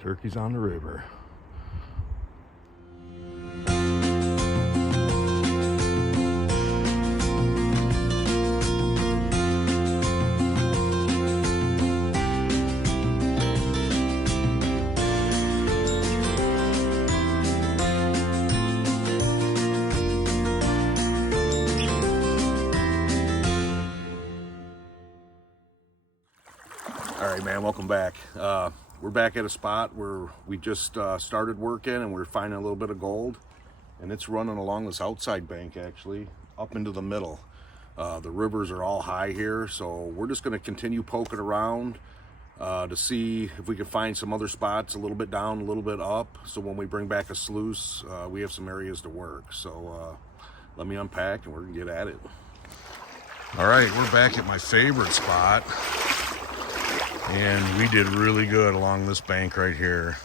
Turkeys on the river. All right, man, welcome back. We're back at a spot where we just started working and we're finding a little bit of gold, and it's running along this outside bank actually up into the middle. The rivers are all high here, so we're just going to continue poking around to see if we can find some other spots a little bit down, a little bit up, so when we bring back a sluice, we have some areas to work. So let me unpack and we're going to get at it. All right, we're back at my favorite spot. And we did really good along this bank right here.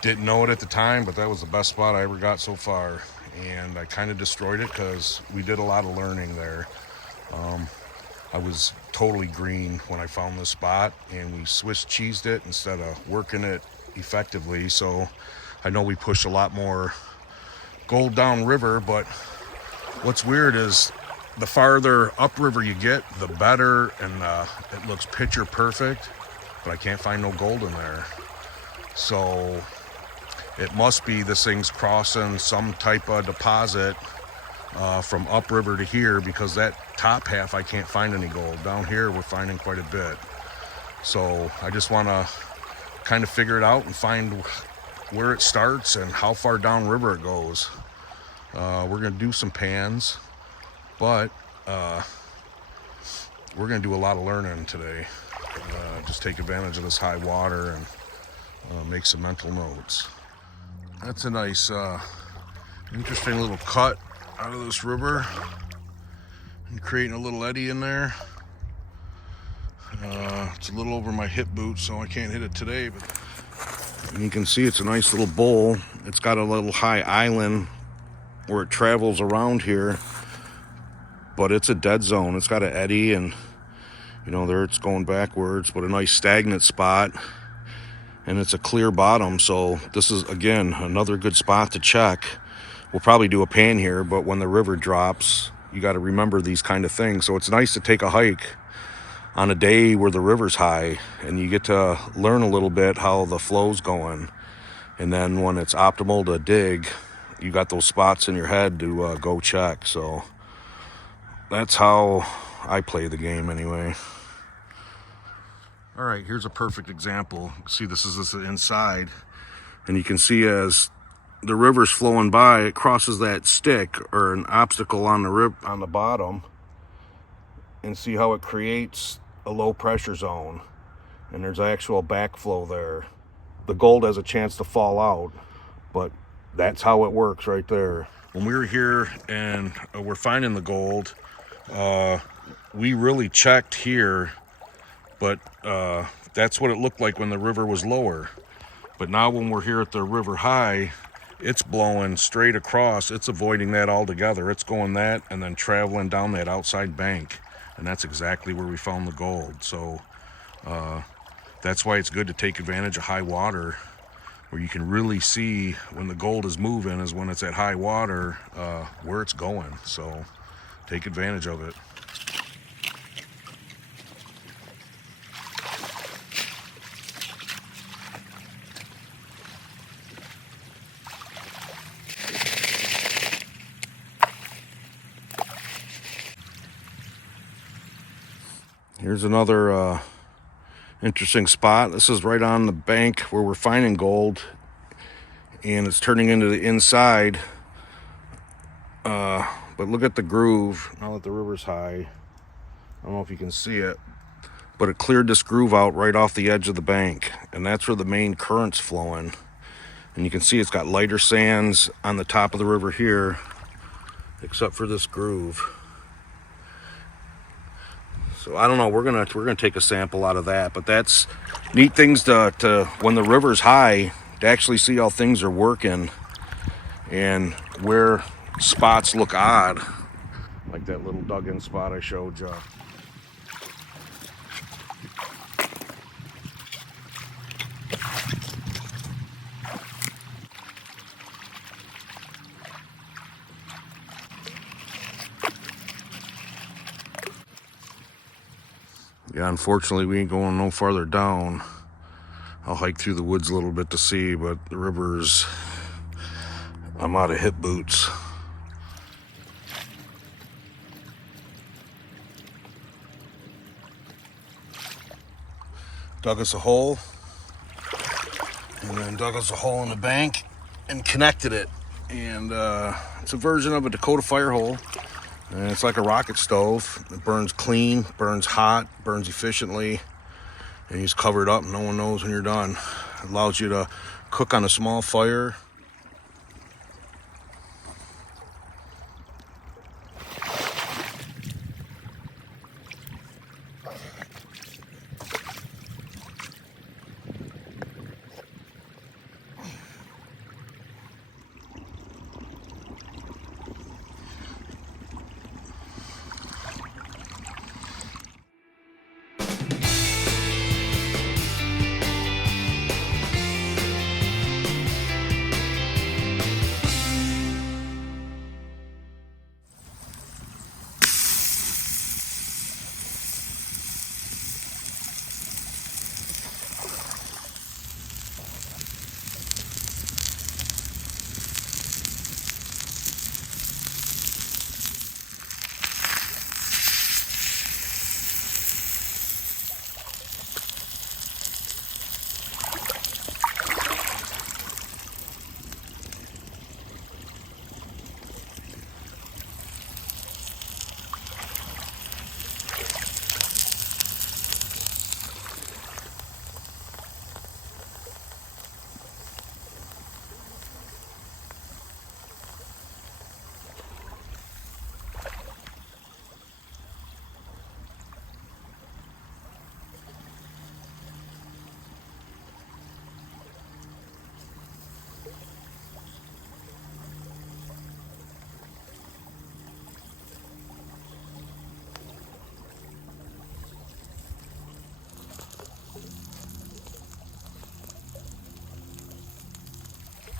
Didn't know it at the time, but that was the best spot I ever got so far. And I kind of destroyed it because we did a lot of learning there. I was totally green when I found this spot, and we Swiss cheesed it instead of working it effectively. So I know we pushed a lot more gold downriver, but what's weird is the farther upriver you get, the better, and it looks picture perfect, but I can't find no gold in there. So it must be this thing's crossing some type of deposit from upriver to here, because that top half I can't find any gold. Down here we're finding quite a bit. So I just want to kind of figure it out and find where it starts and how far downriver it goes. We're going to do some pans, but we're going to do a lot of learning today. Just take advantage of this high water and make some mental notes. That's a nice, interesting little cut out of this river and creating a little eddy in there. It's a little over my hip boot, so I can't hit it today, but you can see it's a nice little bowl. It's got a little high island where it travels around here, but it's a dead zone. It's got an eddy, and there it's going backwards, but a nice stagnant spot, and it's a clear bottom. So this is, again, another good spot to check. We'll probably do a pan here, but when the river drops, you got to remember these kind of things. So it's nice to take a hike on a day where the river's high, and you get to learn a little bit how the flow's going. And then when it's optimal to dig, you got those spots in your head to go check. So that's how I play the game anyway. All right, here's a perfect example. See, this is inside, and you can see as the river's flowing by, it crosses that stick or an obstacle on the bottom, and see how it creates a low pressure zone, and there's actual backflow there. The gold has a chance to fall out, but that's how it works right there. When we were here and we're finding the gold, we really checked here, but that's what it looked like when the river was lower. But now when we're here at the river high, it's blowing straight across. It's avoiding that altogether. It's going that and then traveling down that outside bank, and that's exactly where we found the gold. So that's why it's good to take advantage of high water, where you can really see when the gold is moving is when it's at high water, where it's going. So take advantage of it. Here's another interesting spot. This is right on the bank where we're finding gold, and it's turning into the inside. But look at the groove now that the river's high. I don't know if you can see it, but it cleared this groove out right off the edge of the bank, and that's where the main current's flowing. And you can see it's got lighter sands on the top of the river here, except for this groove. So I don't know, we're gonna take a sample out of that, but that's neat things to when the river's high, to actually see how things are working and where spots look odd, like that little dug-in spot I showed you. Yeah, unfortunately, we ain't going no farther down. I'll hike through the woods a little bit to see, but the river's, I'm out of hip boots. Dug us a hole, and then dug us a hole in the bank and connected it. And it's a version of a Dakota fire hole. And it's like a rocket stove. It burns clean, burns hot, burns efficiently, and he's covered up. No one knows when you're done. It allows you to cook on a small fire.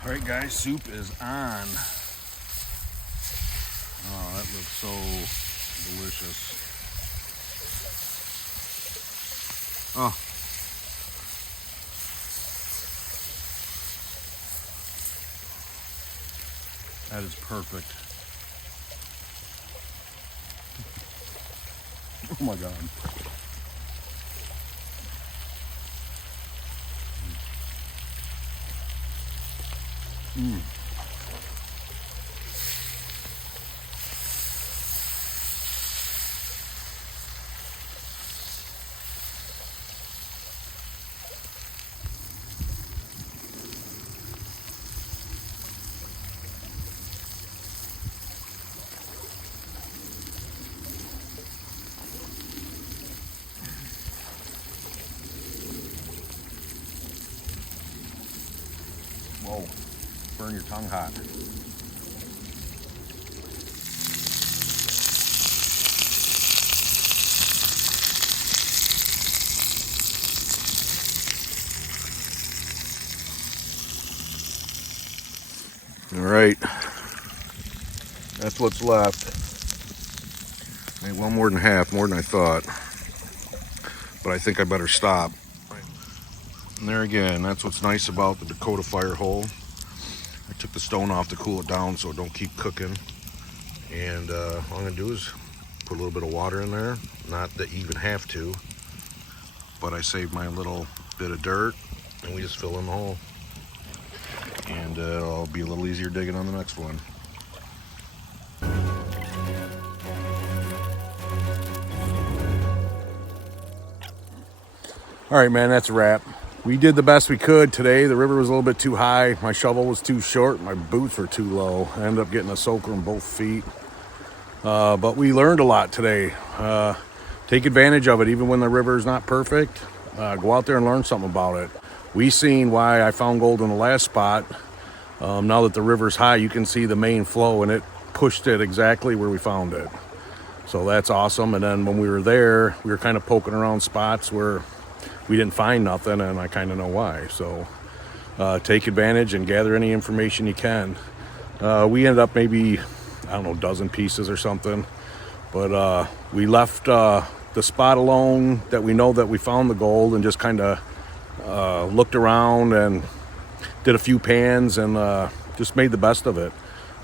All right, guys, soup is on. Oh, that looks so delicious. Oh. That is perfect. Oh my God. Mm. Whoa, burn your tongue hot. All right, that's what's left. Maybe well more than half, more than I thought. But I think I better stop. And there again, that's what's nice about the Dakota fire hole. I took the stone off to cool it down so it don't keep cooking. And all I'm gonna do is put a little bit of water in there. Not that you even have to, but I saved my little bit of dirt and we just fill in the hole. And it'll be a little easier digging on the next one. All right, man, that's a wrap. We did the best we could today. The river was a little bit too high. My shovel was too short. My boots were too low. I ended up getting a soaker in both feet. But we learned a lot today. Take advantage of it, even when the river is not perfect. Go out there and learn something about it. We seen why I found gold in the last spot. Now that the river's high, you can see the main flow, and it pushed it exactly where we found it. So that's awesome. And then when we were there, we were kind of poking around spots where we didn't find nothing, and I kind of know why. So take advantage and gather any information you can. We ended up maybe, I don't know, a dozen pieces or something. But we left the spot alone that we know that we found the gold, and just kind of looked around and did a few pans, and just made the best of it.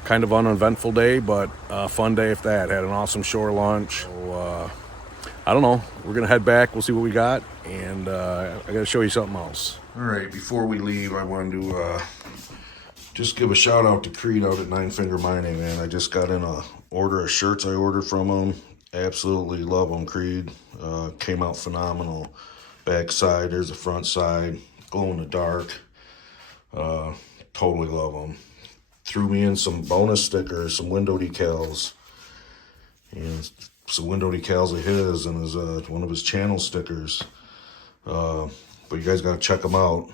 Kind of uneventful day, but fun day if that. Had an awesome shore lunch. So, I don't know. We're going to head back. We'll see what we got. And I got to show you something else. All right, before we leave, I wanted to just give a shout out to Creed out at Nine Finger Mining, man. I just got in a order of shirts I ordered from him. Absolutely love them, Creed. Came out phenomenal. Back side, there's the front side. Glow in the dark. Totally love them. Threw me in some bonus stickers, some window decals. And some window decals of his, and his one of his channel stickers. But you guys got to check them out.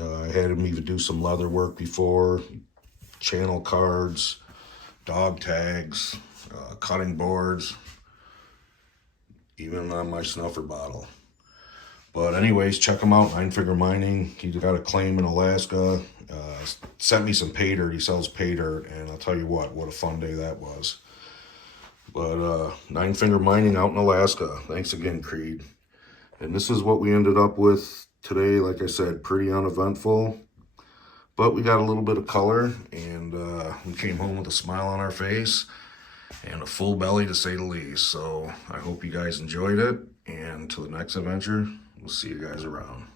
I had him even do some leather work before, channel cards, dog tags, cutting boards, even on my snuffer bottle. But anyways, check him out, Nine Finger Mining. He's got a claim in Alaska. Sent me some pay dirt. He sells pay dirt, and I'll tell you what a fun day that was. But Nine Finger Mining out in Alaska. Thanks again, Creed. And this is what we ended up with today. Like I said, pretty uneventful. But we got a little bit of color, and we came home with a smile on our face and a full belly, to say the least. So I hope you guys enjoyed it. And till the next adventure, we'll see you guys around.